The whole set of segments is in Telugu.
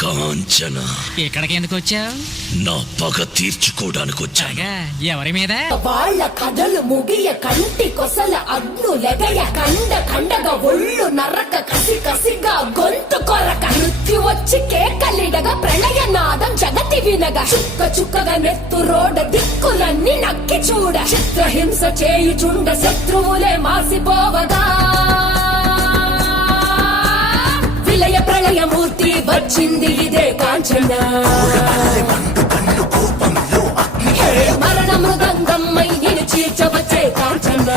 కాంచన, ఇక్కడికి ఎందుకు వచ్చావు? నా పగ తీర్చుకోవడానికి వచ్చాగా. ఎవరి మీద? వాళ్ళ కథలు ముగియ కంటి కొసల అగ్ను లెగయ కండ కండగా ఒళ్ళు నరక కసి కసిగా గొంతు కొరక మృత్యు వచ్చి కేకలిడగా ప్రళయ నాదం జగతి వినగా చుక్క చుక్కగా నెత్తు రోడ దిక్కులన్నీ నక్కి చూడ చిత్రహింస చేయుచుండ శత్రువులే మాసిపోవగా విలయ ప్రళయమూర్తి వచ్చింది ఇదే కాంచన. మరణ మృదంగమ్మై నిన్ను చీల్చవచ్చే కాంచన.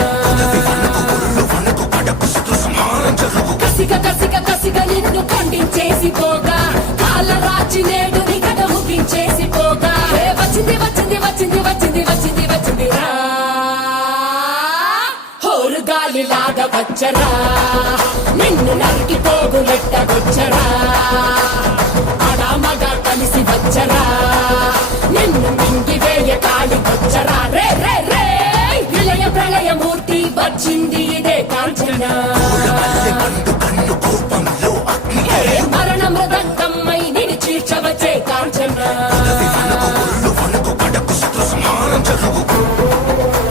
కసిగ కసిగ కసిగ నిన్ను ఖండించేసి పోగా కాలరాచి నేడు నిగడ ముగించేసి పోగా వచ్చింది వచ్చింది వచ్చింది వచ్చింది వచ్చింది వచ్చింది రా హోరు గాలిలాగా వచ్చరా నిన్ను నరికి పోగులెట్టగొచ్చరా అడామగా కలిసి వచ్చరా నిన్ను మింగివేయ కాలికొచ్చరా రే రే రే విలయ ప్రళయమూర్తి వచ్చింది ఇదే కాంచన.